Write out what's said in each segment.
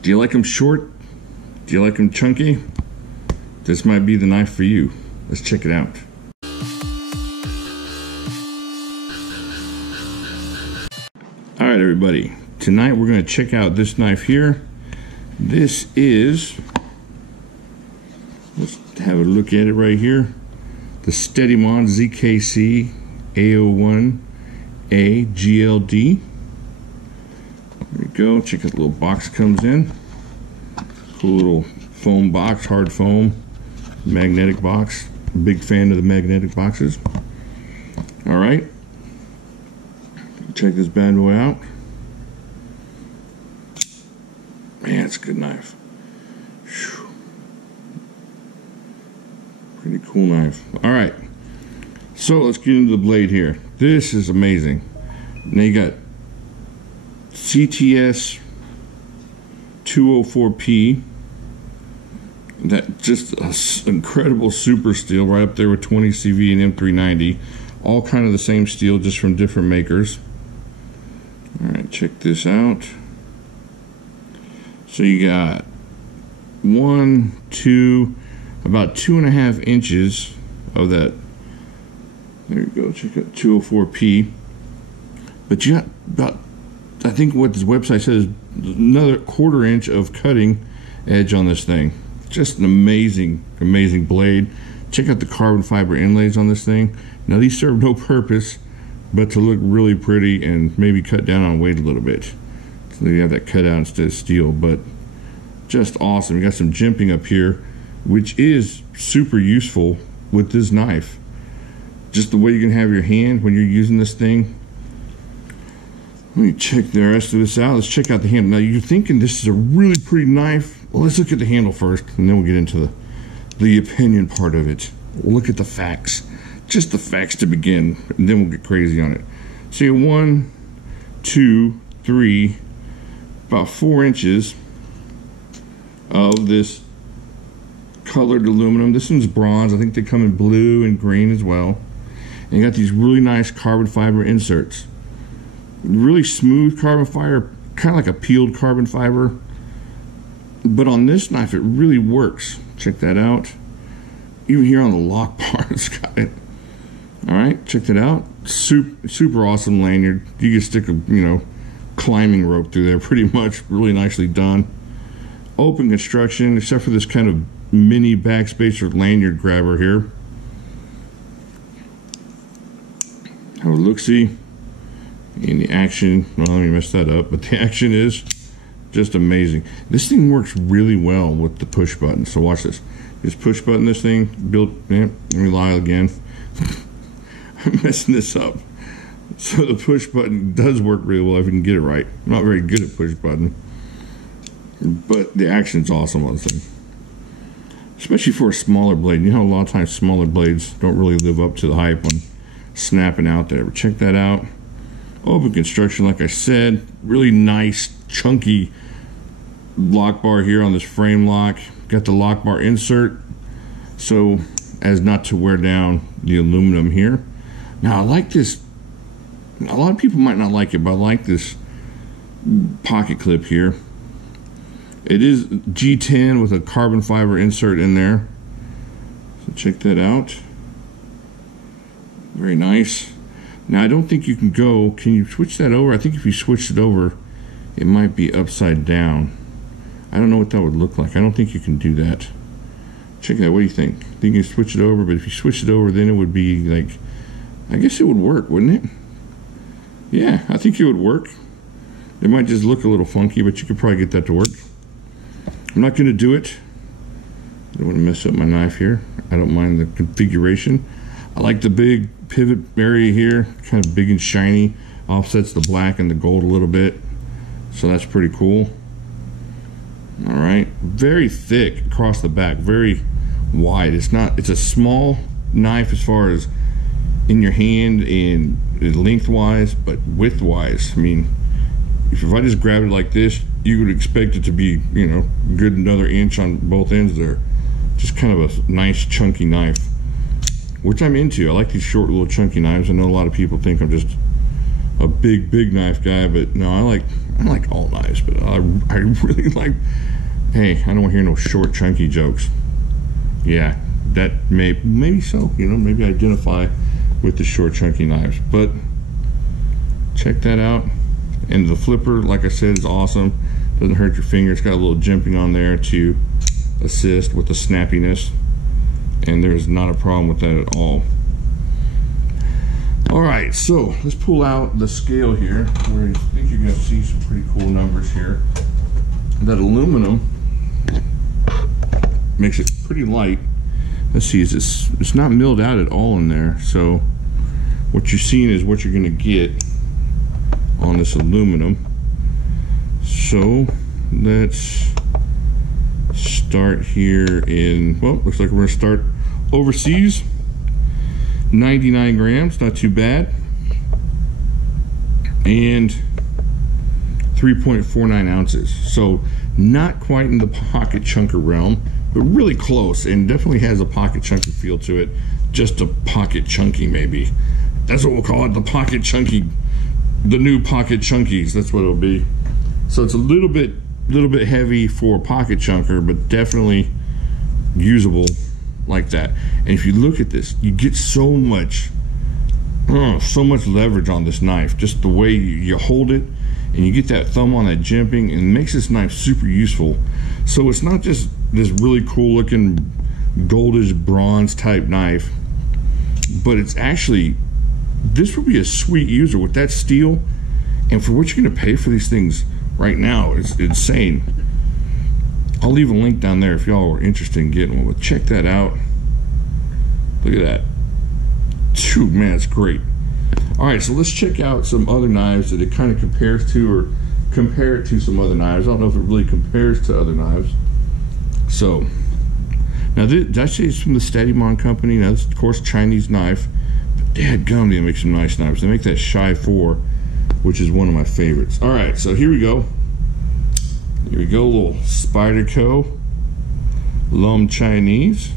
Do you like them short? Do you like them chunky? This might be the knife for you. Let's check it out. Alright everybody, tonight we're going to check out this knife here. This is, let's have a look at it right here, the Stedemon ZKC A01A GLD. There we go, check out the little box comes in. Cool little foam box, hard foam, magnetic box. Big fan of the magnetic boxes. Alright. Check this bad boy out. Man, it's a good knife. Whew. Pretty cool knife. Alright. So let's get into the blade here. This is amazing. Now you got CTS 204P. That just incredible super steel right up there with 20 CV and M390. All kind of the same steel, just from different makers. Alright, check this out. So you got about 2.5 inches of that. There you go, check out 204P. But you got about, I think what this website says, another 1/4 inch of cutting edge on this thing. Just an amazing, amazing blade. Check out the carbon fiber inlays on this thing. Now these serve no purpose but to look really pretty and maybe cut down on weight a little bit. So you have that cut out instead of steel, but just awesome. You got some jimping up here, which is super useful with this knife. Just the way you can have your hand when you're using this thing. Let me check the rest of this out. Let's check out the handle. Now you're thinking this is a really pretty knife. Well, let's look at the handle first, and then we'll get into the opinion part of it. We'll look at the facts. Just the facts to begin, and then we'll get crazy on it. So you have 1, 2, 3, about 4 inches of this colored aluminum. This one's bronze. I think they come in blue and green as well. And you got these really nice carbon fiber inserts. Really smooth carbon fiber, kind of like a peeled carbon fiber. But on this knife, it really works. Check that out. Even here on the lock bar, it's got it. All right, check that out. Super awesome lanyard. You can stick a climbing rope through there, pretty much. Really nicely done. Open construction, except for this kind of mini backspacer lanyard grabber here. Have a look-see. And the action, well, let me mess that up, but the action is just amazing. This thing works really well with the push button. So watch this. Just push button this thing. Let me lie again. I'm messing this up. So the push button does work really well if you can get it right. I'm not very good at push button, but the action's awesome on this thing. Especially for a smaller blade. You know, a lot of times smaller blades don't really live up to the hype on snapping out there. But check that out. Open construction, like I said. Really nice, chunky lock bar here on this frame lock. Got the lock bar insert so as not to wear down the aluminum here. Now I like this. A lot of people might not like it, but I like this pocket clip here. It is G10 with a carbon fiber insert in there. So check that out. Very nice. Now I don't think you can go, can you switch that over? I think if you switch it over, it might be upside down. I don't know what that would look like. I don't think you can do that. Check it out, what do you think? I think you can switch it over, but if you switch it over, then it would be like, I guess it would work, wouldn't it? Yeah, I think it would work. It might just look a little funky, but you could probably get that to work. I'm not gonna do it. I don't want to mess up my knife here. I don't mind the configuration. I like the big pivot area here, kind of big and shiny. Offsets the black and the gold a little bit. So that's pretty cool. All right, very thick across the back, very wide. It's a small knife as far as in your hand and lengthwise, but widthwise, I mean, if I just grab it like this, you would expect it to be, good another inch on both ends there. Just kind of a nice chunky knife, which I'm into. I like these short little chunky knives. I know a lot of people think I'm just a big knife guy, but no, I like all knives, but I really like, hey, I don't want to hear no short, chunky jokes. Yeah, that maybe so, you know, maybe identify with the short, chunky knives. But check that out. And the flipper, like I said, is awesome. Doesn't hurt your finger. It's got a little jimping on there to assist with the snappiness. And there's not a problem with that at all. All right, so let's pull out the scale here, where I think you're going to see some pretty cool numbers here. That aluminum makes it pretty light. Let's see, it's not milled out at all in there. So what you're seeing is what you're going to get on this aluminum. So let's start here in, well, looks like we're going to start overseas. 99 grams, not too bad. And 3.49 ounces. So not quite in the pocket chunker realm, but really close, and definitely has a pocket chunky feel to it. Just a pocket chunky, maybe. That's what we'll call it, the pocket chunky, the new pocket chunkies. That's what it'll be. So it's a little bit heavy for a pocket chunker, but definitely usable like that. And if you look at this, you get so much leverage on this knife, just the way you hold it, and you get that thumb on that jimping, and it makes this knife super useful. So it's not just this really cool looking goldish bronze type knife, but it's actually, this would be a sweet user with that steel, and for what you're going to pay for these things right now, it's insane. I'll leave a link down there if y'all are interested in getting one, but check that out. Look at that. Dude, man, it's great. All right, so let's check out some other knives that it kind of compares to, or compare it to some other knives. I don't know if it really compares to other knives. So, now did I say it's from the Stedemon company? Now, this is, of course, Chinese knife. But dadgum, they make some nice knives. They make that Shy 4, which is one of my favorites. All right, so here we go. Here we go, a little Spyderco Lum Chinese.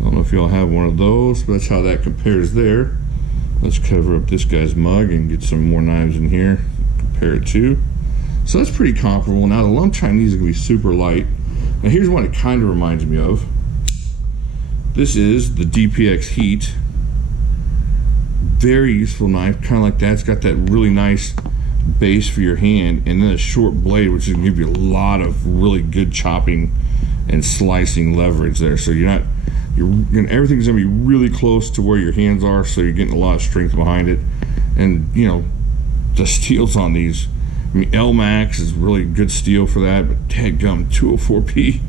I don't know if y'all have one of those, but that's how that compares there. Let's cover up this guy's mug and get some more knives in here, compare it to. So that's pretty comparable. Now the Lum Chinese is gonna be super light. Now here's one it kind of reminds me of. This is the DPX Heat. Very useful knife, kind of like that. It's got that really nice base for your hand, and then a short blade, which is going to give you a lot of really good chopping and slicing leverage there. So everything's going to be really close to where your hands are, so you're getting a lot of strength behind it. And you know, the steels on these, I mean, L-Max is really good steel for that, but dadgum, 204p,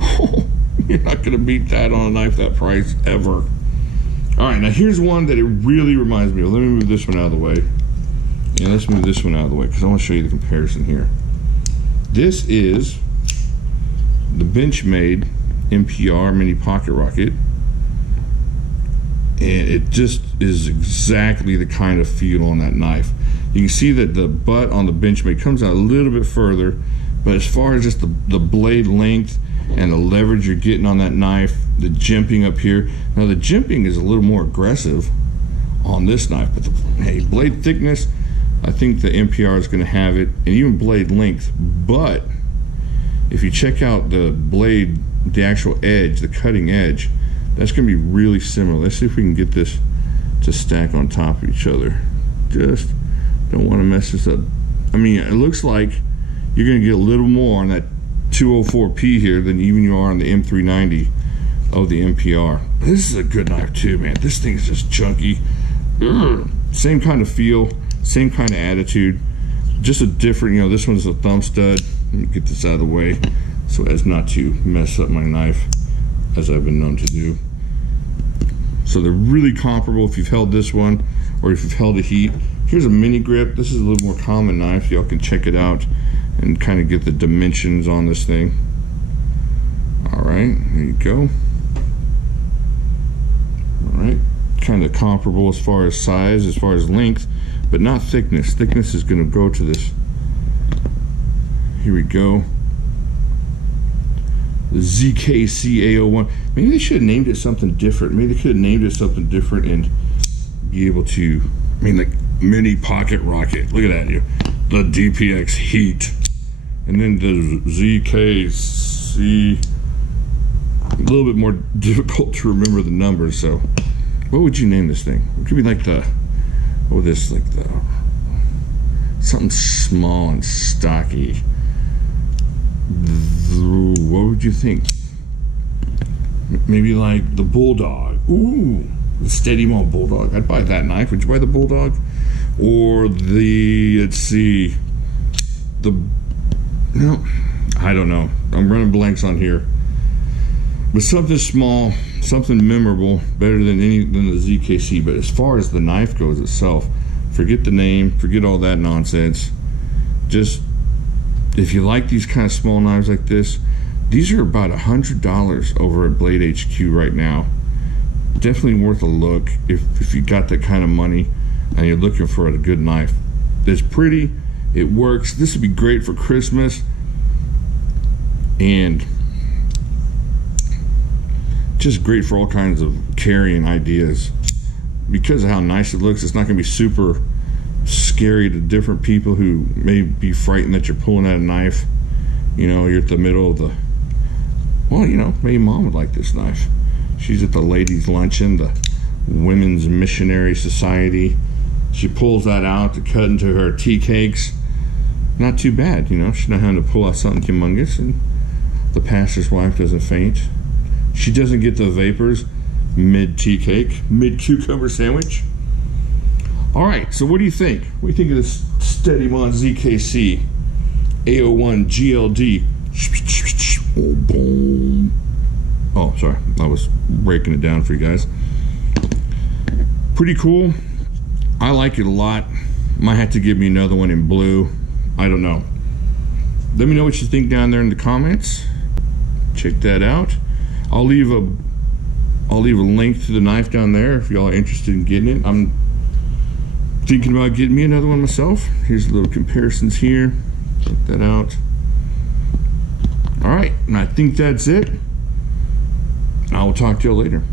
oh, you're not going to beat that on a knife that price ever. All right, now here's one that it really reminds me of. Let me move this one out of the way. Yeah, let's move this one out of the way because I want to show you the comparison here. This is the Benchmade MPR Mini Pocket Rocket, and it just is exactly the kind of feel on that knife. You can see that the butt on the Benchmade comes out a little bit further, but as far as just the blade length and the leverage you're getting on that knife, the jimping up here. Now the jimping is a little more aggressive on this knife, but hey, blade thickness, I think the MPR is going to have it, and even blade length. But if you check out the blade, the actual edge, the cutting edge, that's going to be really similar. Let's see if we can get this to stack on top of each other. Just don't want to mess this up. I mean, it looks like you're going to get a little more on that 204p here than even you are on the M390 of the MPR. This is a good knife too, man. This thing is just chunky. Same kind of feel, same kind of attitude, just a different, you know, this one's a thumb stud. Let me get this out of the way so as not to mess up my knife, as I've been known to do. So they're really comparable if you've held this one or if you've held a Heat. Here's a mini grip. This is a little more common knife. Y'all can check it out and kind of get the dimensions on this thing. All right, there you go. All right, kind of comparable as far as size, as far as length, but not thickness. Thickness is going to go to this. Here we go. The ZKC A01. Maybe they should have named it something different. Maybe they could have named it something different and be able to, I mean, like mini pocket rocket. Look at that. You the DPX Heat, and then the ZKC. A little bit more difficult to remember the numbers. So, what would you name this thing? It could be like the, something small and stocky. What would you think? Maybe like the Bulldog. Ooh, the Stedemon Bulldog. I'd buy that knife. Would you buy the Bulldog? Or the, let's see, no, I don't know. I'm running blanks on here. But something small, something memorable, better than the ZKC. But as far as the knife goes itself, forget the name, forget all that nonsense. Just, if you like these kind of small knives like this, these are about $100 over at Blade HQ right now. Definitely worth a look if you got that kind of money and you're looking for a good knife. It's pretty, it works. This would be great for Christmas, and just great for all kinds of carrying ideas. Because of how nice it looks, it's not going to be super scary to different people who may be frightened that you're pulling out a knife. You know, you're at the middle of the, well, you know, maybe mom would like this knife. She's at the ladies' luncheon, the Women's Missionary Society. She pulls that out to cut into her tea cakes. Not too bad, you know. She's not having to pull out something humongous, and the pastor's wife doesn't faint. She doesn't get the vapors mid-tea cake, mid-cucumber sandwich. All right, so what do you think? What do you think of this Stedemon ZKC A01 GLD? Oh, sorry. I was breaking it down for you guys. Pretty cool. I like it a lot. Might have to give me another one in blue. I don't know. Let me know what you think down there in the comments. Check that out. I'll leave a link to the knife down there if y'all are interested in getting it. I'm thinking about getting me another one myself. Here's the little comparisons here. Check that out. All right, and I think that's it. I will talk to y'all later.